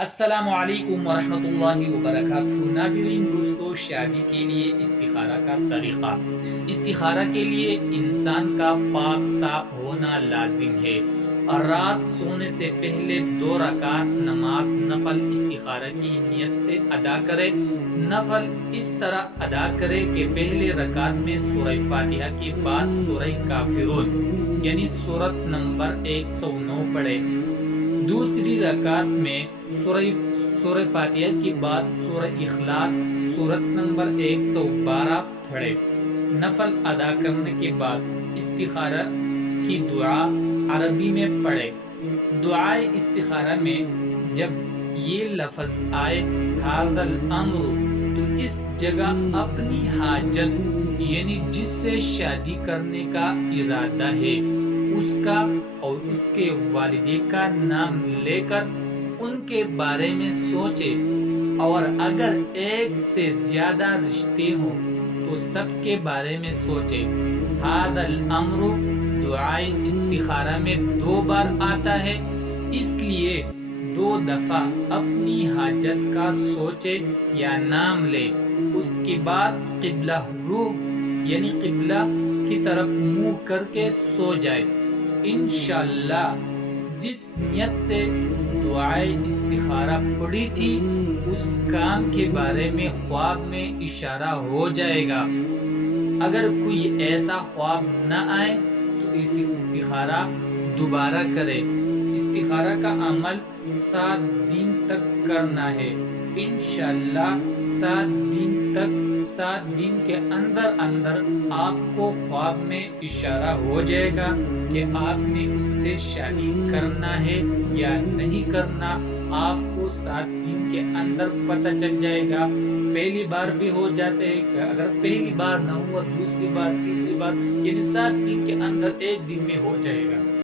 السلام علیکم ورحمۃ اللہ وبرکاتہ۔ ناظرین دوستو، شادی کے لیے استخارہ کا طریقہ۔ استخارہ کے لیے انسان کا پاک صاف ہونا لازم ہے اور رات سونے سے پہلے 2 رکعت نماز نفل استخارہ کی نیت سے ادا کرے۔ نفل اس طرح ادا کرے کہ پہلے رکعت میں سورہ فاتحہ کے بعد سورہ کافرون یعنی سورت نمبر 109 پڑھے۔ دوسری رکعت میں سورہ فاتحہ کے بعد سورہ اخلاص سورت نمبر 112 پڑھے۔ نفل ادا کرنے کے بعد استخارہ کی دعا عربی میں پڑھے۔ دعائے استخارہ میں جب یہ لفظ آئے ھذا الامر، تو اس جگہ اپنی حاجت یعنی جس سے شادی کرنے کا ارادہ ہے اس کا اور اس کے والدے کا نام لے کر ان کے بارے میں سوچے، اور اگر ایک سے زیادہ رشتے ہوں تو سب کے بارے میں سوچے۔ ھذا الامر دعائے استخارہ میں 2 بار آتا ہے، اس لیے 2 دفعہ اپنی حاجت کا سوچے یا نام لے۔ اس کے بعد قبلہ روح یعنی قبلہ کی طرف منہ کر کے سو جائے۔ انشاءاللہ جس نیت سے دعائے استخارہ پڑھی تھی اس کام کے بارے میں خواب میں اشارہ ہو جائے گا۔ اگر کوئی ایسا خواب نہ آئے تو اسی استخارہ دوبارہ کرے۔ استخارہ کا عمل 7 دن تک کرنا ہے۔ انشاءاللہ 7 دن کے اندر آپ کو خواب میں اشارہ ہو جائے گا کہ آپ نے اس سے شادی کرنا ہے یا نہیں کرنا۔ آپ کو 7 دن کے اندر پتہ چل جائے گا۔ پہلی بار بھی ہو جاتے ہیں کہ اگر پہلی بار نہ ہوا، دوسری بار، تیسری بار، یعنی 7 دن کے اندر 1 دن میں ہو جائے گا۔